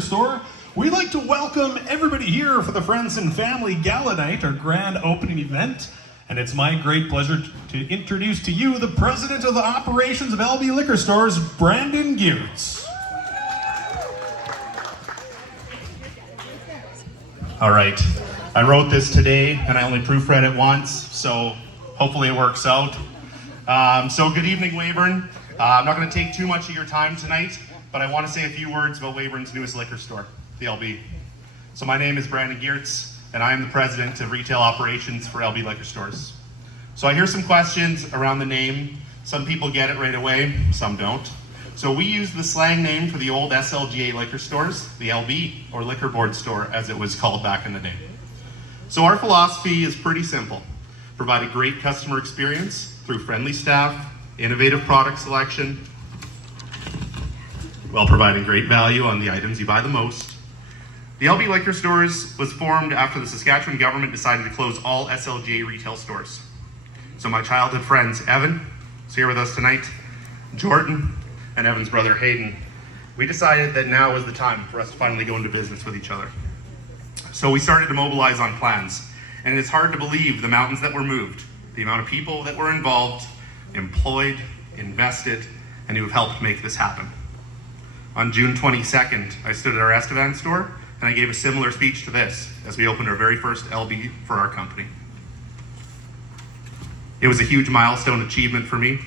Store. We'd like to welcome everybody here for the Friends and Family Gala Night, our grand opening event. And it's my great pleasure to introduce to you the President of the Operations of LB Liquor Stores, Brandon Geertz. All right, I wrote this today and I only proofread it once, so hopefully it works out. So good evening, Weyburn. I'm not going to take too much of your time tonight, but I want to say a few words about Weyburn's newest liquor store, the LB. So my name is Brandon Geertz, and I am the President of Retail Operations for LB Liquor Stores. So I hear some questions around the name. Some people get it right away, some don't. So we use the slang name for the old SLGA liquor stores, the LB, or Liquor Board Store, as it was called back in the day. So our philosophy is pretty simple. Provide a great customer experience through friendly staff, innovative product selection, while providing great value on the items you buy the most. The LB Liquor Stores was formed after the Saskatchewan government decided to close all SLGA retail stores. So my childhood friends, Evan, is here with us tonight, Jordan, and Evan's brother, Hayden, we decided that now was the time for us to finally go into business with each other. So we started to mobilize on plans, and it's hard to believe the mountains that were moved, the amount of people that were involved, employed, invested, and who have helped make this happen. On June 22nd, I stood at our Estevan store, and I gave a similar speech to this as we opened our very first LB for our company. It was a huge milestone achievement for me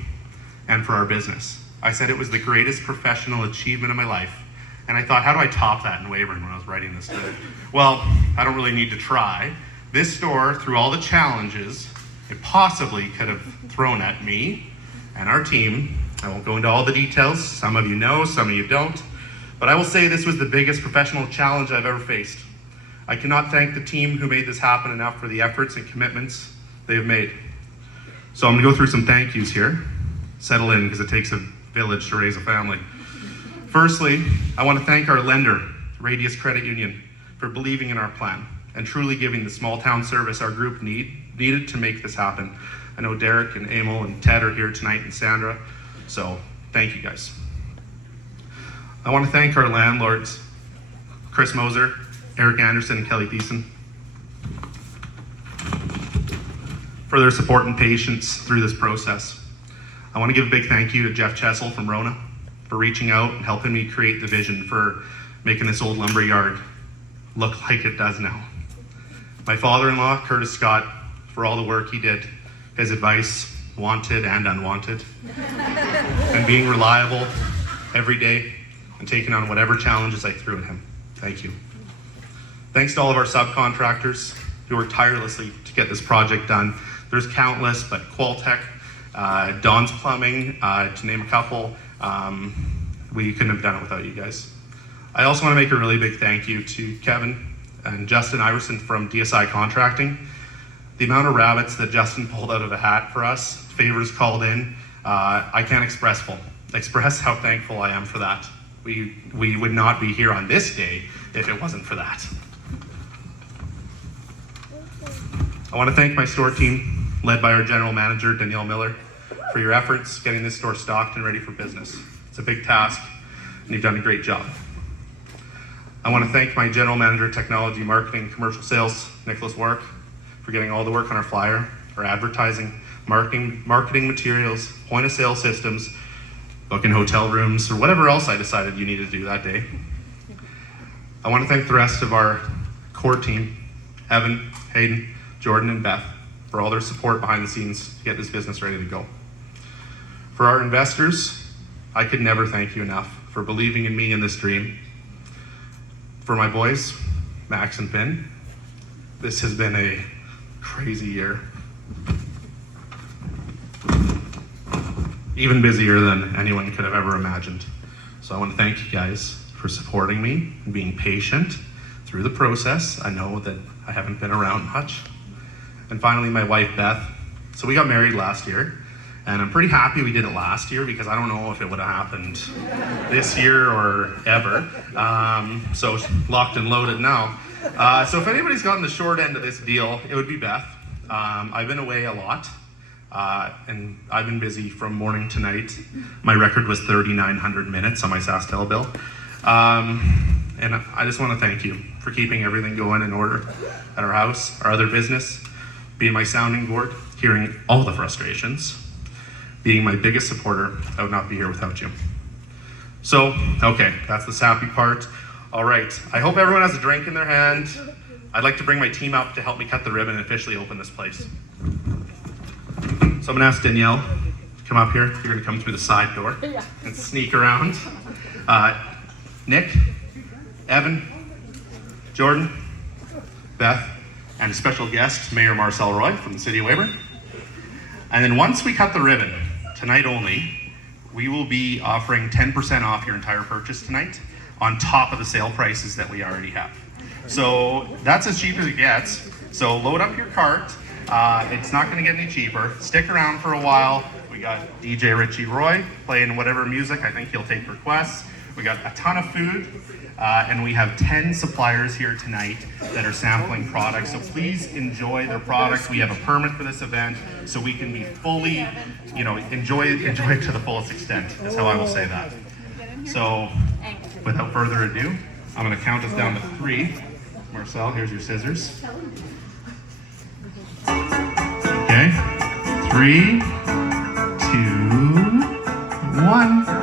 and for our business. I said it was the greatest professional achievement of my life. And I thought, how do I top that in Weyburn when I was writing this today? Well, I don't really need to try. This store, through all the challenges it possibly could have thrown at me and our team, I won't go into all the details. Some of you know, some of you don't. But I will say this was the biggest professional challenge I've ever faced. I cannot thank the team who made this happen enough for the efforts and commitments they have made. So I'm gonna go through some thank yous here. Settle in, because it takes a village to raise a family. Firstly, I want to thank our lender, Radius Credit Union, for believing in our plan and truly giving the small town service our group needed to make this happen. I know Derek and Emil and Ted are here tonight, and Sandra, so thank you guys. I want to thank our landlords, Chris Moser, Eric Anderson, and Kelly Thiessen, for their support and patience through this process. I want to give a big thank you to Jeff Chessel from Rona for reaching out and helping me create the vision for making this old lumber yard look like it does now. My father-in-law, Curtis Scott, for all the work he did, his advice, wanted and unwanted, and being reliable every day and taking on whatever challenges I threw at him. Thank you. Thanks to all of our subcontractors who worked tirelessly to get this project done. There's countless, but Qualtech, Don's Plumbing, to name a couple, we couldn't have done it without you guys. I also want to make a really big thank you to Kevin and Justin Iverson from DSI Contracting. The amount of rabbits that Justin pulled out of a hat for us, favors called in, I can't express how thankful I am for that. We would not be here on this day if it wasn't for that. I want to thank my store team, led by our general manager, Danielle Miller, for your efforts getting this store stocked and ready for business. It's a big task, and you've done a great job. I want to thank my general manager, technology, marketing, commercial sales, Nicholas Warwick, for getting all the work on our flyer, our advertising, marketing materials, point of sale systems, booking hotel rooms, or whatever else I decided you needed to do that day. I want to thank the rest of our core team, Evan, Hayden, Jordan, and Beth, for all their support behind the scenes to get this business ready to go. For our investors, I could never thank you enough for believing in me and this dream. For my boys, Max and Finn, this has been a crazy year. Even busier than anyone could have ever imagined. So I want to thank you guys for supporting me and being patient through the process. I know that I haven't been around much. And finally, my wife, Beth. So we got married last year, and I'm pretty happy we did it last year because I don't know if it would have happened this year or ever. So locked and loaded now. So if anybody's gotten the short end of this deal, it would be Beth. I've been away a lot. And I've been busy from morning to night. My record was 3,900 minutes on my SaskTel bill. And I just want to thank you for keeping everything going in order at our house, our other business, being my sounding board, hearing all the frustrations, being my biggest supporter. I would not be here without you. So, okay, that's the sappy part. All right, I hope everyone has a drink in their hand. I'd like to bring my team up to help me cut the ribbon and officially open this place. So I'm gonna ask Danielle to come up here. You're gonna come through the side door and sneak around. Nick, Evan, Jordan, Beth, and a special guest, Mayor Marcel Roy from the city of Weyburn. And then once we cut the ribbon, tonight only, we will be offering 10% off your entire purchase tonight on top of the sale prices that we already have. So that's as cheap as it gets. So load up your cart. It's not gonna get any cheaper. Stick around for a while. We got DJ Richie Roy playing whatever music. I think he'll take requests. We got a ton of food. And we have 10 suppliers here tonight that are sampling products. So please enjoy their products. We have a permit for this event, so we can be fully, enjoy it to the fullest extent. That's how I will say that. So without further ado, I'm gonna count us down to 3. Marcel, here's your scissors. Okay, 3, 2, 1.